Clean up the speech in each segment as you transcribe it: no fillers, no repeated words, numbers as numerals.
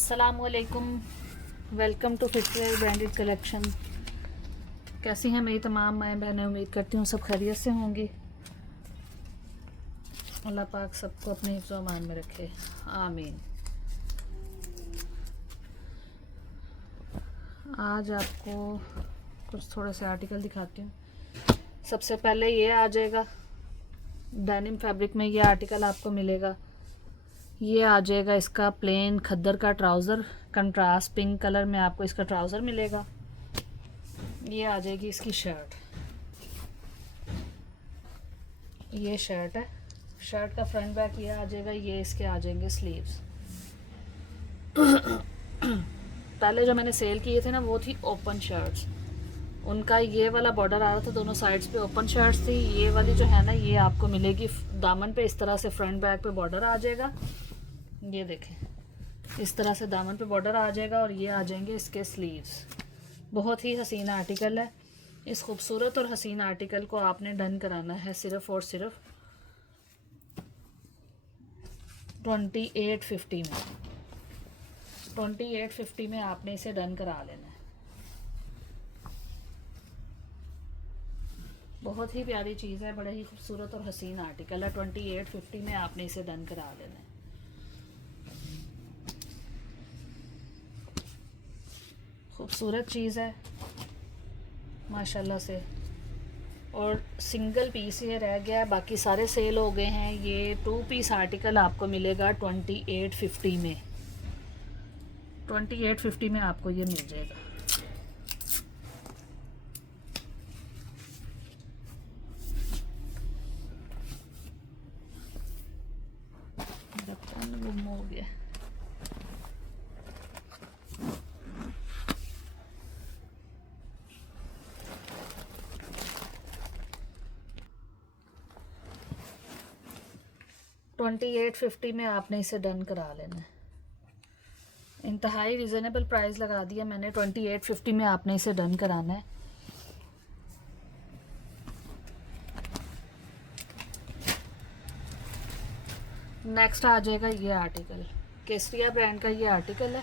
अस्सलामुअलैकुम, welcome to फिटवेयर branded collection. कैसी हैं मेरी तमाम माएँ बहनें? उम्मीद करती हूँ सब खैरियत से होंगी। अल्लाह पाक सबको अपने हिफ्ज़ व अमान में रखे, आमीन। आज आपको कुछ थोड़े से आर्टिकल दिखाती हूँ। सबसे पहले ये आ जाएगा, डेनिम फैब्रिक में ये आर्टिकल आपको मिलेगा। ये आ जाएगा इसका प्लेन खद्दर का ट्राउज़र, कंट्रास्ट पिंक कलर में आपको इसका ट्राउज़र मिलेगा। ये आ जाएगी इसकी शर्ट, ये शर्ट है। शर्ट का फ्रंट बैक ये आ जाएगा। ये इसके आ जाएंगे स्लीव्स। पहले जो मैंने सेल किए थे ना वो थी ओपन शर्ट्स, उनका ये वाला बॉर्डर आ रहा था, दोनों साइड्स पे ओपन शर्ट्स थी। ये वाली जो है ना ये आपको मिलेगी दामन पे, इस तरह से फ्रंट बैक पे बॉर्डर आ जाएगा। ये देखें, इस तरह से दामन पे बॉर्डर आ जाएगा और ये आ जाएंगे इसके स्लीव्स। बहुत ही हसीन आर्टिकल है। इस खूबसूरत और हसीन आर्टिकल को आपने डन कराना है सिर्फ़ और सिर्फ 2850 में। 2850 में आपने इसे डन करा लेना है। बहुत ही प्यारी चीज़ है, बड़ा ही खूबसूरत और हसीन आर्टिकल है। 2850 में आपने इसे डन करा लेना है। खूबसूरत चीज़ है माशाल्लाह से। और सिंगल पीस ये रह गया है, बाकी सारे सेल हो गए हैं। ये 2 पीस आर्टिकल आपको मिलेगा 2850 में। 2850 में आपको ये मिल जाएगा। गुम हो गया। $2850 में आपने इसे डन करा लेना है। इंतहाई रिजनेबल प्राइस लगा दिया मैंने। 2850 में आपने इसे डन कराना है। नेक्स्ट आ जाएगा ये आर्टिकल, केसरिया ब्रांड का ये आर्टिकल है।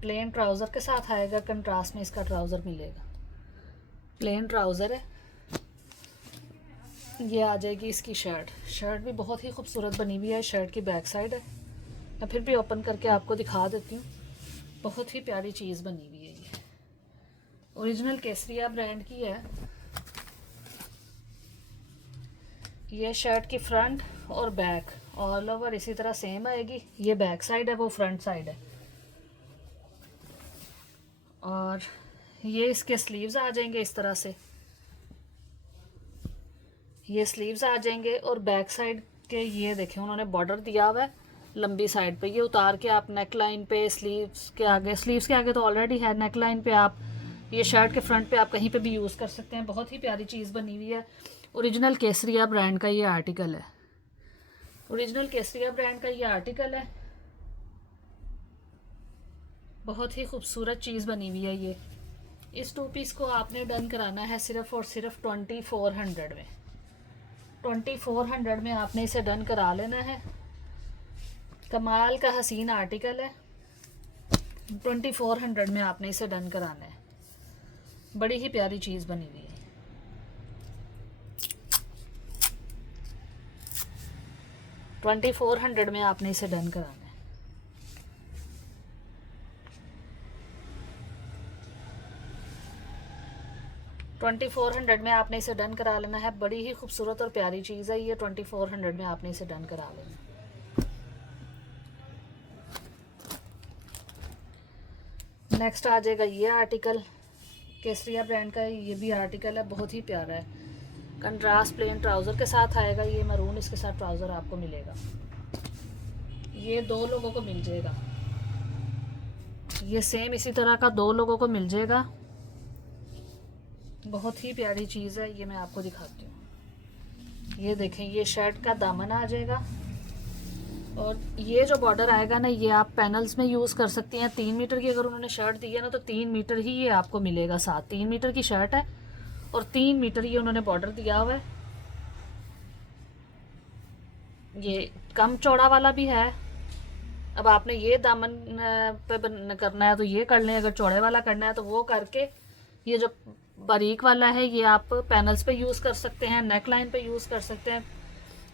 प्लेन ट्राउज़र के साथ आएगा, कंट्रास्ट में इसका ट्राउज़र मिलेगा। प्लेन ट्राउज़र है। ये आ जाएगी इसकी शर्ट। शर्ट भी बहुत ही खूबसूरत बनी हुई है। शर्ट की बैक साइड है, मैं फिर भी ओपन करके आपको दिखा देती हूँ। बहुत ही प्यारी चीज़ बनी हुई है। ये ओरिजिनल केसरिया ब्रांड की है। ये शर्ट की फ्रंट और बैक ऑल ओवर इसी तरह सेम आएगी। ये बैक साइड है, वो फ्रंट साइड है। और ये इसके स्लीव्स आ जाएंगे इस तरह से। ये स्लीव्स आ जाएंगे और बैक साइड के ये देखें उन्होंने बॉर्डर दिया हुआ है लंबी साइड पे। ये उतार के आप नेक लाइन पे, स्लीव्स के आगे तो ऑलरेडी है, नेक लाइन पे आप ये शर्ट के फ्रंट पे आप कहीं पे भी यूज़ कर सकते हैं। बहुत ही प्यारी चीज़ बनी हुई है। ओरिजिनल केसरिया ब्रांड का ये आर्टिकल है। ओरिजिनल केसरिया ब्रांड का ये आर्टिकल है। बहुत ही खूबसूरत चीज़ बनी हुई है ये। इस 2 पीस को आपने डन कराना है सिर्फ़ और सिर्फ 2400 में। 2400 में आपने इसे डन करा लेना है। कमाल का हसीन आर्टिकल है। 2400 में आपने इसे डन कराना है। बड़ी ही प्यारी चीज़ बनी हुई है। $2400 में आपने इसे डन कराना है। $2400 में आपने इसे डन करा लेना है। बड़ी ही खूबसूरत और प्यारी चीज़ है ये। 2400 में आपने इसे डन करा लेना है। नेक्स्ट आ जाएगा ये आर्टिकल, केसरिया ब्रांड का ये भी आर्टिकल है। बहुत ही प्यारा है। कंट्रास्ट प्लेन ट्राउज़र के साथ आएगा। ये मरून इसके साथ ट्राउज़र आपको मिलेगा। ये 2 लोगों को मिल जाएगा। ये सेम इसी तरह का 2 लोगों को मिल जाएगा। बहुत ही प्यारी चीज़ है ये, मैं आपको दिखाती हूँ। ये देखें, ये शर्ट का दामन आ जाएगा और ये जो बॉर्डर आएगा ना ये आप पैनल्स में यूज़ कर सकती हैं। 3 मीटर की अगर उन्होंने शर्ट दी है ना तो 3 मीटर ही ये आपको मिलेगा साथ। 3 मीटर की शर्ट है और 3 मीटर ये उन्होंने बॉर्डर दिया हुआ है। ये कम चौड़ा वाला भी है। अब आपने ये दामन पे करना है तो ये कर लें, अगर चौड़े वाला करना है तो वो करके, ये जो बारीक वाला है ये आप पैनल्स पे यूज़ कर सकते हैं, नेक लाइन पे यूज़ कर सकते हैं,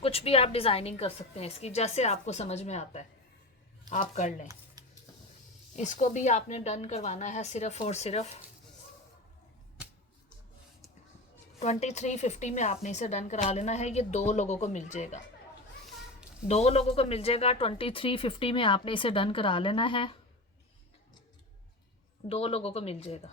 कुछ भी आप डिज़ाइनिंग कर सकते हैं इसकी, जैसे आपको समझ में आता है आप कर लें। इसको भी आपने डन करवाना है सिर्फ और सिर्फ 2350 में आपने इसे डन करा लेना है। ये 2 लोगों को मिल जाएगा, 2 लोगों को मिल जाएगा। 2350 में आपने इसे डन करा लेना है, 2 लोगों को मिल जाएगा।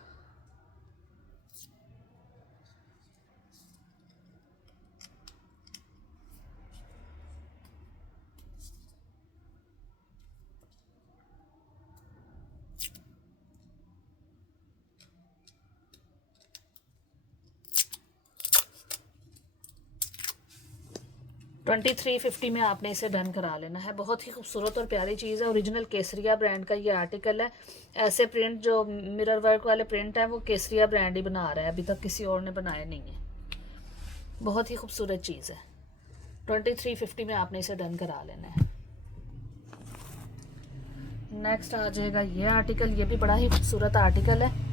ट्वेंटी 350 में आपने इसे डन करा लेना है। बहुत ही खूबसूरत और प्यारी चीज़ है। ओरिजिनल केसरिया ब्रांड का ये आर्टिकल है। ऐसे प्रिंट जो मिरर वर्क वाले प्रिंट हैं वो केसरिया ब्रांड ही बना रहा है, अभी तक किसी और ने बनाया नहीं है। बहुत ही खूबसूरत चीज़ है। 2350 में आपने इसे डन करा लेना है। नेक्स्ट आ जाएगा ये आर्टिकल। ये भी बड़ा ही खूबसूरत आर्टिकल है।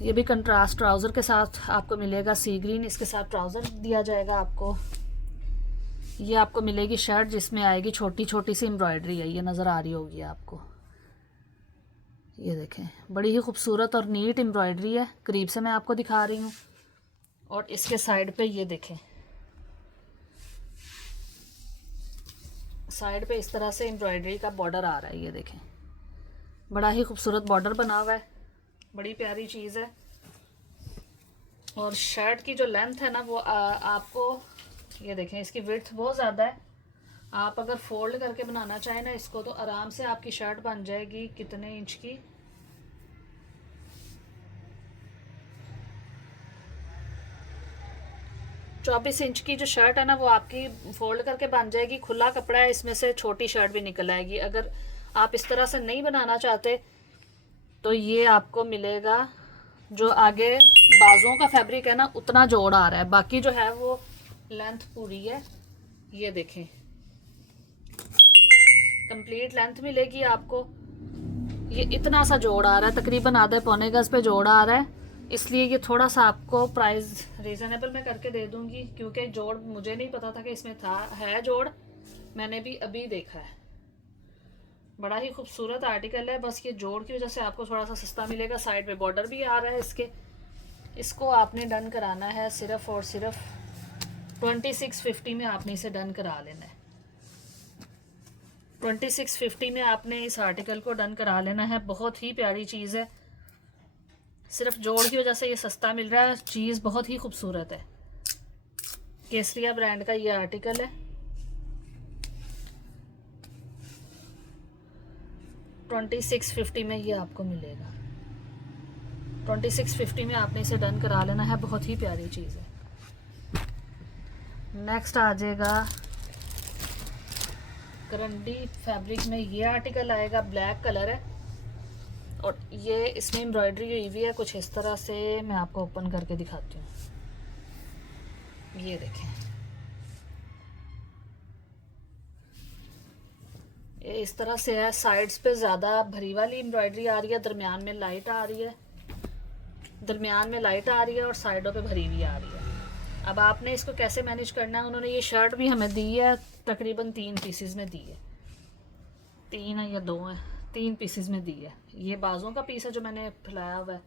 ये भी कंट्रास्ट ट्राउज़र के साथ आपको मिलेगा, सी ग्रीन इसके साथ ट्राउज़र दिया जाएगा आपको। ये आपको मिलेगी शर्ट जिसमें आएगी छोटी छोटी सी एम्ब्रॉयडरी है, ये नज़र आ रही होगी आपको। ये देखें बड़ी ही खूबसूरत और नीट एम्ब्रॉयडरी है, करीब से मैं आपको दिखा रही हूँ। और इसके साइड पे ये देखें, साइड पे इस तरह से एम्ब्रॉयडरी का बॉर्डर आ रहा है। ये देखें बड़ा ही खूबसूरत बॉर्डर बना हुआ है, बड़ी प्यारी चीज़ है। और शर्ट की जो लेंथ है ना वो आपको ये देखें, इसकी विड्थ बहुत ज़्यादा है। आप अगर फोल्ड करके बनाना चाहें ना इसको तो आराम से आपकी शर्ट बन जाएगी। कितने इंच की, 24 इंच की जो शर्ट है ना वो आपकी फोल्ड करके बन जाएगी। खुला कपड़ा है, इसमें से छोटी शर्ट भी निकल आएगी। अगर आप इस तरह से नहीं बनाना चाहते तो ये आपको मिलेगा, जो आगे बाजुओं का फैब्रिक है ना उतना जोड़ आ रहा है, बाकी जो है वो लेंथ पूरी है। ये देखें कंप्लीट लेंथ मिलेगी आपको। ये इतना सा जोड़ आ रहा है, तकरीबन आधे पौने गज पे जोड़ आ रहा है, इसलिए ये थोड़ा सा आपको प्राइस रीज़नेबल में करके दे दूंगी, क्योंकि जोड़ मुझे नहीं पता था कि इसमें था है जोड़, मैंने भी अभी देखा है। बड़ा ही खूबसूरत आर्टिकल है, बस ये जोड़ की वजह से आपको थोड़ा सा सस्ता मिलेगा। साइड पे बॉर्डर भी आ रहा है इसके। इसको आपने डन कराना है सिर्फ और सिर्फ 2650 में आपने इसे डन करा लेना है। 2650 में आपने इस आर्टिकल को डन करा लेना है। बहुत ही प्यारी चीज़ है, सिर्फ जोड़ की वजह से ये सस्ता मिल रहा है। चीज़ बहुत ही खूबसूरत है। केसरिया ब्रांड का ये आर्टिकल है। 2650 में ये आपको मिलेगा। 2650 में आपने इसे डन करा लेना है। बहुत ही प्यारी चीज़ है। नेक्स्ट आ जाएगा करंडी फैब्रिक में ये आर्टिकल आएगा। ब्लैक कलर है और ये इसमें एम्ब्रॉयडरी हुई हुई है कुछ इस तरह से। मैं आपको ओपन करके दिखाती हूँ। ये देखें, ये इस तरह से है। साइड्स पे ज़्यादा भरी वाली एम्ब्रॉयडरी आ रही है, दरमियान में लाइट आ रही है, दरमियान में लाइट आ रही है और साइडों पे भरी हुई आ रही है। अब आपने इसको कैसे मैनेज करना है, उन्होंने ये शर्ट भी हमें दी है, तकरीबन 3 पीसेस में दी है। 3 है या 2 है, 3 पीसेस में दी है। ये बाजुओं का पीस है जो मैंने फैलाया हुआ है,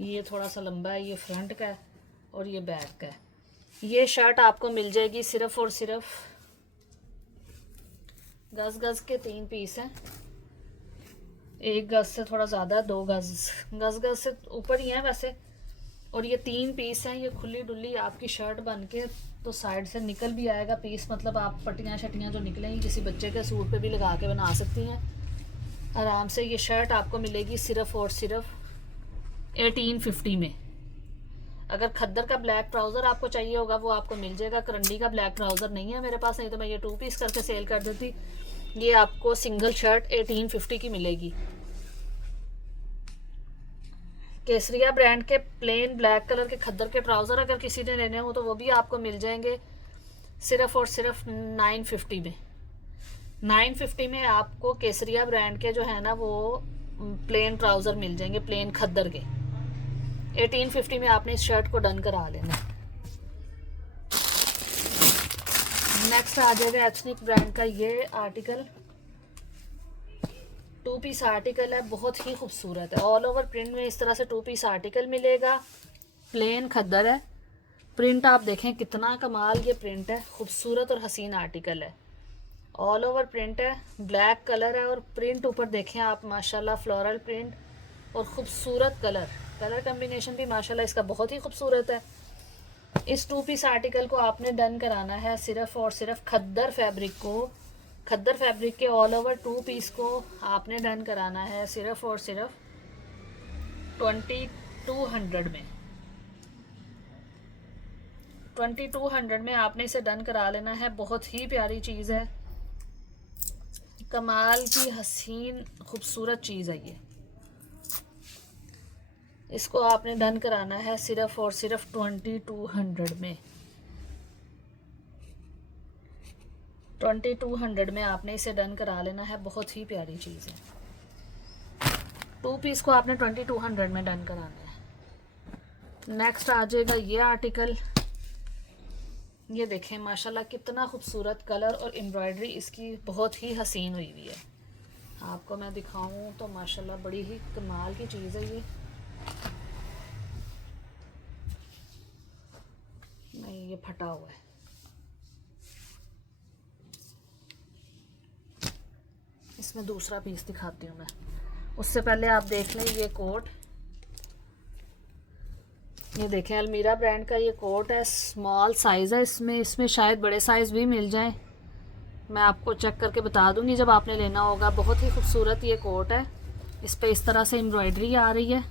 ये थोड़ा सा लंबा है, ये फ्रंट का है और ये बैक का है। ये शर्ट आपको मिल जाएगी सिर्फ और सिर्फ गज गज के 3 पीस हैं। 1 गज से थोड़ा ज़्यादा, 2 गज से ऊपर ही है वैसे। और ये 3 पीस हैं। ये खुली डुली आपकी शर्ट बन के तो साइड से निकल भी आएगा पीस, मतलब आप पट्टियाँ शटियाँ जो निकलेंगी किसी बच्चे के सूट पे भी लगा के बना सकती हैं आराम से। ये शर्ट आपको मिलेगी सिर्फ और सिर्फ 1850 में। अगर खद्दर का ब्लैक ट्राउज़र आपको चाहिए होगा वो आपको मिल जाएगा। करंडी का ब्लैक ट्राउज़र नहीं है मेरे पास, नहीं तो मैं ये 2 पीस करके सेल कर देती। ये आपको सिंगल शर्ट 1850 की मिलेगी। केसरिया ब्रांड के प्लेन ब्लैक कलर के खद्दर के ट्राउज़र अगर किसी ने लेने हो तो वो भी आपको मिल जाएंगे सिर्फ और सिर्फ 950 में। 950 में आपको केसरिया ब्रांड के जो है ना वो प्लेन ट्राउज़र मिल जाएंगे, प्लेन खद्दर के। 1850 में आपने इस शर्ट को डन करा लेना। नेक्स्ट आ जाएगा एथनिक ब्रांड का ये आर्टिकल। 2 पीस आर्टिकल है, बहुत ही खूबसूरत है। ऑल ओवर प्रिंट में इस तरह से 2 पीस आर्टिकल मिलेगा। प्लेन खद्दर है। प्रिंट आप देखें कितना कमाल ये प्रिंट है, खूबसूरत और हसीन आर्टिकल है। ऑल ओवर प्रिंट है, ब्लैक कलर है और प्रिंट ऊपर देखें आप माशाल्लाह फ्लोरल प्रिंट और ख़ूबसूरत कलर कम्बिनेशन भी माशाल्लाह इसका बहुत ही खूबसूरत है। इस 2 पीस आर्टिकल को आपने डन कराना है सिर्फ और सिर्फ खद्दर फैब्रिक के ऑल ओवर 2 पीस को आपने डन कराना है सिर्फ और सिर्फ 2200 में। 2200 में आपने इसे डन करा लेना है। बहुत ही प्यारी चीज़ है, कमाल की हसीन खूबसूरत चीज़ है ये। इसको आपने डन कराना है सिर्फ और सिर्फ 2200 में। 2200 में आपने इसे डन करा लेना है। बहुत ही प्यारी चीज़ है। 2 पीस को आपने 2200 में डन कराना है। नेक्स्ट आ जाएगा ये आर्टिकल। ये देखें माशाल्लाह कितना खूबसूरत कलर और एम्ब्रॉयडरी इसकी बहुत ही हसीन हुई हुई है। आपको मैं दिखाऊं तो माशाल्लाह बड़ी ही कमाल की चीज़ है ये। नहीं, ये फटा हुआ है। इसमें दूसरा पीस दिखाती हूँ मैं, उससे पहले आप देख लें ये कोट। ये देखें अलमीरा ब्रांड का ये कोट है, स्मॉल साइज़ है। इसमें शायद बड़े साइज़ भी मिल जाएं, मैं आपको चेक करके बता दूंगी जब आपने लेना होगा। बहुत ही खूबसूरत ये कोट है। इस पे इस तरह से एम्ब्रॉयडरी आ रही है।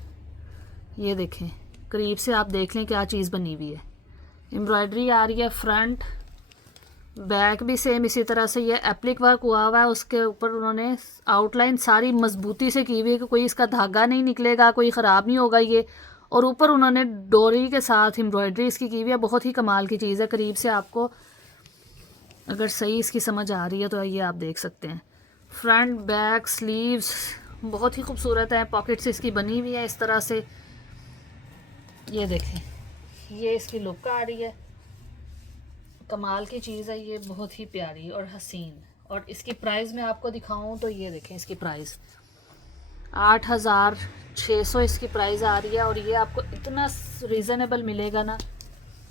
ये देखें करीब से आप देख लें क्या चीज़ बनी हुई है। एम्ब्रॉयडरी आ रही है, फ्रंट बैक भी सेम इसी तरह से। ये एप्लिक वर्क हुआ हुआ है, उसके ऊपर उन्होंने आउटलाइन सारी मजबूती से की हुई है कि कोई इसका धागा नहीं निकलेगा, कोई ख़राब नहीं होगा ये। और ऊपर उन्होंने डोरी के साथ एम्ब्रॉयडरी इसकी की हुई है। बहुत ही कमाल की चीज़ है। करीब से आपको अगर सही इसकी समझ आ रही है तो ये आप देख सकते हैं। फ्रंट बैक स्लीव्स बहुत ही खूबसूरत है। पॉकेट्स इसकी बनी हुई है इस तरह से। ये देखें ये इसकी लुक आ रही है, कमाल की चीज़ है ये, बहुत ही प्यारी और हसीन। और इसकी प्राइस मैं आपको दिखाऊं तो ये देखें इसकी प्राइस 8600 इसकी प्राइस आ रही है। और ये आपको इतना रीज़नेबल मिलेगा ना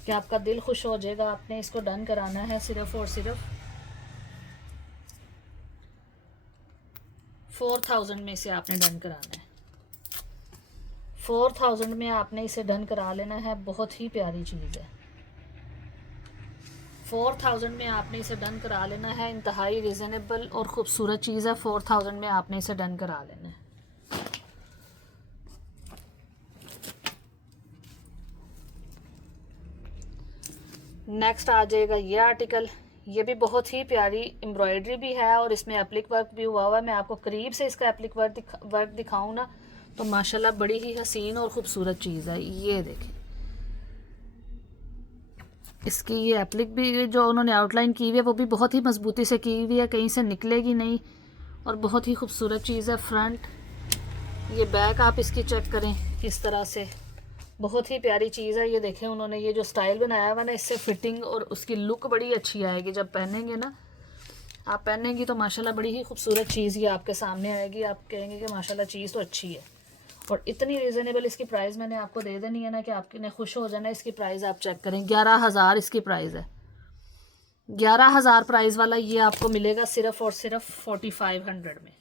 कि आपका दिल खुश हो जाएगा। आपने इसको डन कराना है सिर्फ और सिर्फ 4000 में इसे आपने डन कराना है। 4000 में आपने इसे डन करा लेना है। बहुत ही प्यारी चीज़ है। 4000 में आपने इसे डन करा लेना है। इंतहाई रीज़नेबल और ख़ूबसूरत चीज़ है। 4000 में आपने इसे डन करा लेना है। नेक्स्ट आ जाएगा ये आर्टिकल। ये भी बहुत ही प्यारी एम्ब्रॉयडरी भी है और इसमें एप्लिक वर्क भी हुआ हुआ है। मैं आपको करीब से इसका एप्लिक वर्क दिखाऊं ना तो माशाल्लाह बड़ी ही हसीन और ख़ूबसूरत चीज़ है। ये देखें इसकी ये एप्लिक भी जो उन्होंने आउटलाइन की हुई है वो भी बहुत ही मजबूती से की हुई है, कहीं से निकलेगी नहीं। और बहुत ही खूबसूरत चीज़ है। फ्रंट ये बैक आप इसकी चेक करें इस तरह से, बहुत ही प्यारी चीज़ है। ये देखें उन्होंने ये जो स्टाइल बनाया हुआ ना, इससे फिटिंग और उसकी लुक बड़ी अच्छी आएगी। जब पहनेंगे ना आप पहनेंगी तो माशाल्लाह बड़ी ही खूबसूरत चीज़ ये आपके सामने आएगी। आप कहेंगे कि माशाल्लाह चीज़ तो अच्छी है। और इतनी रीज़नेबल इसकी प्राइस मैंने आपको दे देनी है ना कि आपने खुश हो जाना। इसकी प्राइस आप चेक करें, 11000 इसकी प्राइस है। 11000 प्राइस वाला ये आपको मिलेगा सिर्फ और सिर्फ 4500 में।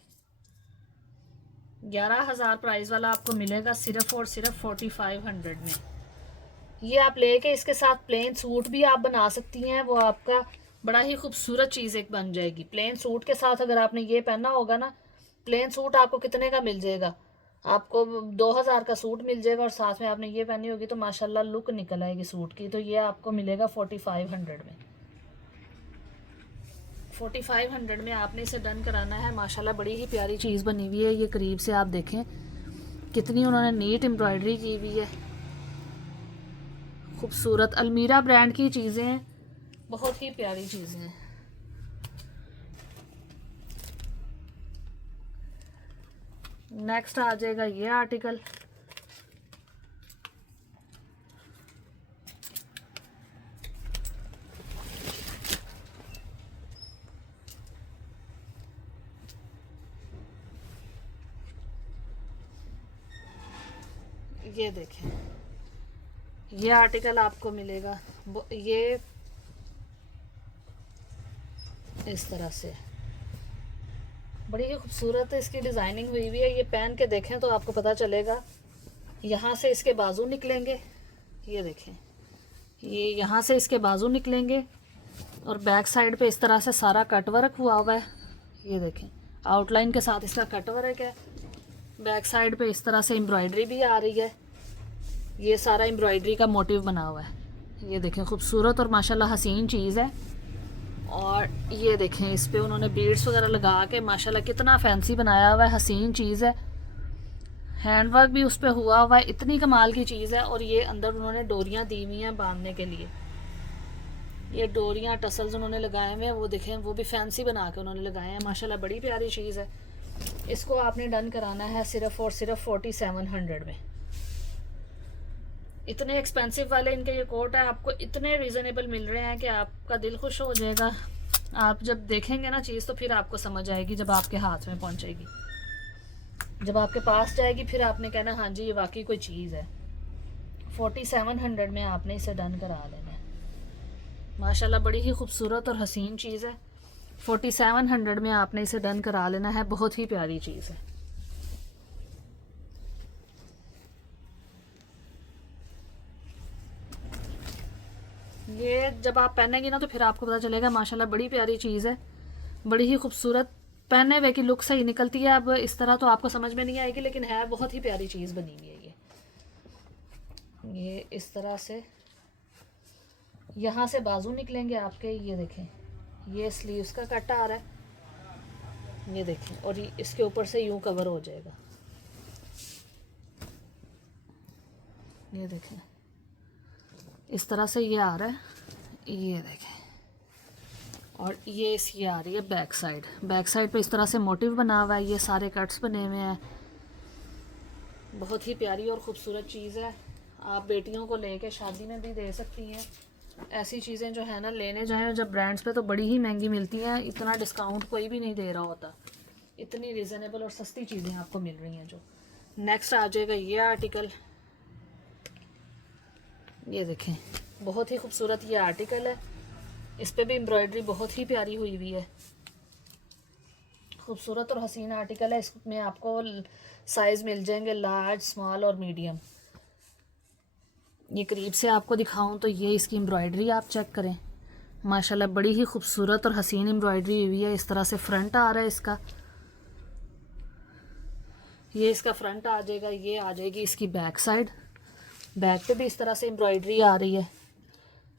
11000 प्राइस वाला आपको मिलेगा सिर्फ और सिर्फ 4500 में। ये आप लेके इसके साथ प्लेन सूट भी आप बना सकती हैं, वो आपका बड़ा ही खूबसूरत चीज़ एक बन जाएगी। प्लेन सूट के साथ अगर आपने ये पहना होगा ना, प्लेन सूट आपको कितने का मिल जाएगा? आपको 2000 का सूट मिल जाएगा और साथ में आपने ये पहनी होगी तो माशाल्लाह लुक निकल आएगी सूट की। तो ये आपको मिलेगा 4500 में। 4500 में आपने इसे डन कराना है। माशाल्लाह बड़ी ही प्यारी चीज़ बनी हुई है। ये करीब से आप देखें कितनी उन्होंने नीट एम्ब्रॉयडरी की हुई है, खूबसूरत। अलमीरा ब्रांड की चीज़ें बहुत ही प्यारी चीज़ें हैं। नेक्स्ट आ जाएगा ये आर्टिकल। ये देखें, ये आर्टिकल आपको मिलेगा ये इस तरह से, बड़ी ही खूबसूरत इसकी डिज़ाइनिंग हुई हुई है। ये पहन के देखें तो आपको पता चलेगा। यहाँ से इसके बाजू निकलेंगे, ये देखें, ये यहाँ से इसके बाजू निकलेंगे और बैक साइड पे इस तरह से सारा कट वर्क हुआ हुआ है। ये देखें, आउटलाइन के साथ इसका कट वर्क है। बैक साइड पे इस तरह से एम्ब्रॉयडरी भी आ रही है। ये सारा एम्ब्रॉयडरी का मोटिव बना हुआ है। ये देखें, खूबसूरत और माशाल्लाह हसीन चीज़ है। और ये देखें, इस पे उन्होंने बीड्स वगैरह लगा के माशाल्लाह कितना फैंसी बनाया हुआ है। हसीन चीज़ है, हैंडवर्क भी उस पर हुआ हुआ है। इतनी कमाल की चीज़ है। और ये अंदर उन्होंने डोरियाँ दी हुई हैं बांधने के लिए। ये डोरियाँ टसल्स उन्होंने लगाए हुए हैं, वो देखें, वो भी फैंसी बना के उन्होंने लगाए हैं। माशाल्लाह बड़ी प्यारी चीज़ है। इसको आपने डन कराना है सिर्फ और सिर्फ 4700 में। इतने एक्सपेंसिव वाले इनके ये कोट है, आपको इतने रीज़नेबल मिल रहे हैं कि आपका दिल खुश हो जाएगा। आप जब देखेंगे ना चीज़ तो फिर आपको समझ आएगी। जब आपके हाथ में पहुंचेगी, जब आपके पास जाएगी, फिर आपने कहना हाँ जी ये वाकई कोई चीज़ है। 4700 में आपने इसे डन करा लेना है। माशाल्लाह बड़ी ही खूबसूरत और हसीन चीज़ है। 4700 में आपने इसे डन करा लेना है। बहुत ही प्यारी चीज़ है। ये जब आप पहनेंगे ना तो फिर आपको पता चलेगा माशाल्लाह बड़ी प्यारी चीज़ है। बड़ी ही खूबसूरत, पहने हुए की लुक सही निकलती है। अब इस तरह तो आपको समझ में नहीं आएगी, लेकिन है बहुत ही प्यारी चीज़ बनी हुई है। ये इस तरह से यहाँ से बाजू निकलेंगे आपके। ये देखें, ये स्लीव्स का कट आ रहा है। ये देखें, और इसके ऊपर से यूं कवर हो जाएगा। ये देखें, इस तरह से ये आ रहा है। ये देखें, और ये इसकी आ रही है बैक साइड। बैक साइड पे इस तरह से मोटिव बना हुआ है। ये सारे कट्स बने हुए हैं। बहुत ही प्यारी और ख़ूबसूरत चीज़ है। आप बेटियों को लेके शादी में भी दे सकती हैं। ऐसी चीज़ें जो है ना, लेने जाएं जब ब्रांड्स पे तो बड़ी ही महंगी मिलती हैं। इतना डिस्काउंट कोई भी नहीं दे रहा होता। इतनी रीज़नेबल और सस्ती चीज़ें आपको मिल रही हैं। जो नेक्स्ट आ जाएगा ये आर्टिकल। ये देखें, बहुत ही खूबसूरत ये आर्टिकल है। इस पे भी एम्ब्रॉयडरी बहुत ही प्यारी हुई हुई है। खूबसूरत और हसीन आर्टिकल है। इसमें आपको साइज़ मिल जाएंगे लार्ज, स्मॉल और मीडियम। ये करीब से आपको दिखाऊं तो ये इसकी एम्ब्रॉयडरी आप चेक करें। माशाल्लाह बड़ी ही खूबसूरत और हसीन एम्ब्रॉयडरी हुई है। इस तरह से फ्रंट आ रहा है इसका। ये इसका फ्रंट आ जाएगा। ये आ जाएगी इसकी बैक साइड। बैक पे भी इस तरह से एम्ब्रॉयडरी आ रही है।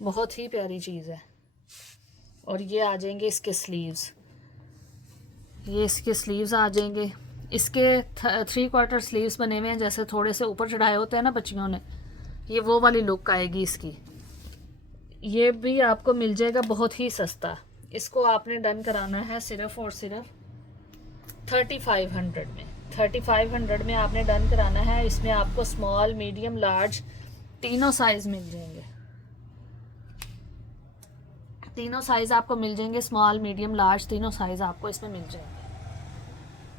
बहुत ही प्यारी चीज़ है। और ये आ जाएंगे इसके स्लीव्स। ये इसके स्लीव्स आ जाएंगे। इसके 3/4 स्लीव्स बने हुए हैं, जैसे थोड़े से ऊपर चढ़ाए होते हैं ना बच्चियों ने। ये वो वाली लुक आएगी इसकी। ये भी आपको मिल जाएगा बहुत ही सस्ता। इसको आपने डन कराना है सिर्फ और सिर्फ 3500 में। 3500 में आपने डन कराना है। इसमें आपको स्मॉल, मीडियम, लार्ज तीनों साइज़ मिल जाएंगे। तीनों साइज़ आपको मिल जाएंगे। स्मॉल, मीडियम, लार्ज तीनों साइज़ आपको इसमें मिल जाएंगे।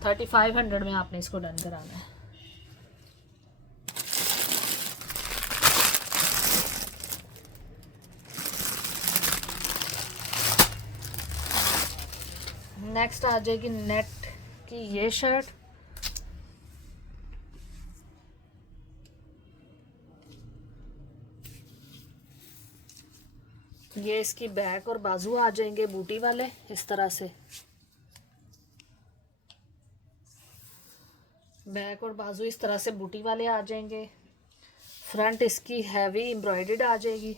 3500 में आपने इसको डन कराना है। नेक्स्ट आ जाएगी नेट की ये शर्ट। ये इसकी बैक और बाजू आ जाएंगे बूटी वाले इस तरह से। बैक और बाजू इस तरह से बूटी वाले आ जाएंगे। फ्रंट इसकी हैवी एम्ब्रॉयडर्ड आ जाएगी।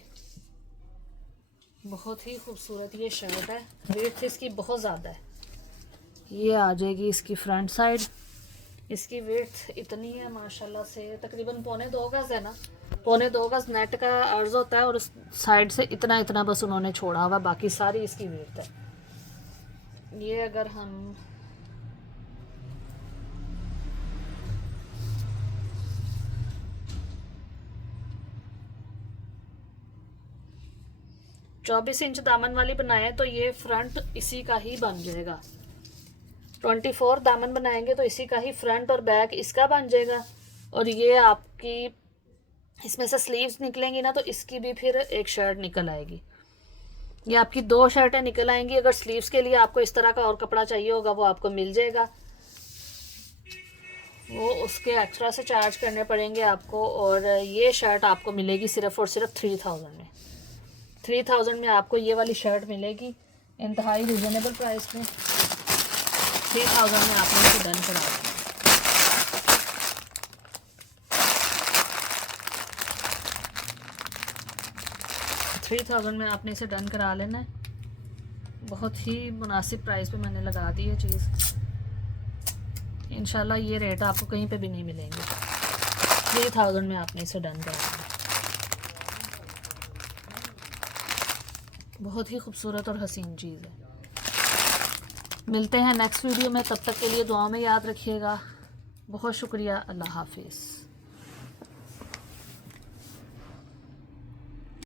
बहुत ही खूबसूरत ये शर्ट है। वेट इसकी बहुत ज़्यादा है। ये आ जाएगी इसकी फ्रंट साइड। इसकी वेट इतनी है माशाल्लाह से, तकरीबन 1.25 गज है ना। 2.25 गज नेट का अर्ज होता है और उस साइड से इतना इतना बस उन्होंने छोड़ा हुआ, बाकी सारी इसकी विड्थ है। ये अगर हम चौबीस इंच दामन वाली बनाए तो ये फ्रंट इसी का ही बन जाएगा। 24 दामन बनाएंगे तो इसी का ही फ्रंट और बैक इसका बन जाएगा। और ये आपकी इसमें से स्लीव्स निकलेंगी ना तो इसकी भी फिर एक शर्ट निकल आएगी। ये आपकी 2 शर्टें निकल आएंगी। अगर स्लीव्स के लिए आपको इस तरह का और कपड़ा चाहिए होगा वो आपको मिल जाएगा, वो उसके एक्स्ट्रा से चार्ज करने पड़ेंगे आपको। और ये शर्ट आपको मिलेगी सिर्फ़ और सिर्फ 3000 में। 3000 में आपको ये वाली शर्ट मिलेगी इंतहाई रिजनेबल प्राइस में। 3000 में आपने इसे डन करा देना। 3000 में आपने इसे डन करा लेना है। बहुत ही मुनासिब प्राइस पे मैंने लगा दी है चीज़। इंशाल्लाह ये रेट आपको कहीं पे भी नहीं मिलेंगे। 3000 में आपने इसे डन करा देना। बहुत ही खूबसूरत और हसीन चीज़ है। मिलते हैं नेक्स्ट वीडियो में, तब तक के लिए दुआ में याद रखिएगा। बहुत शुक्रिया। अल्लाह हाफिज़।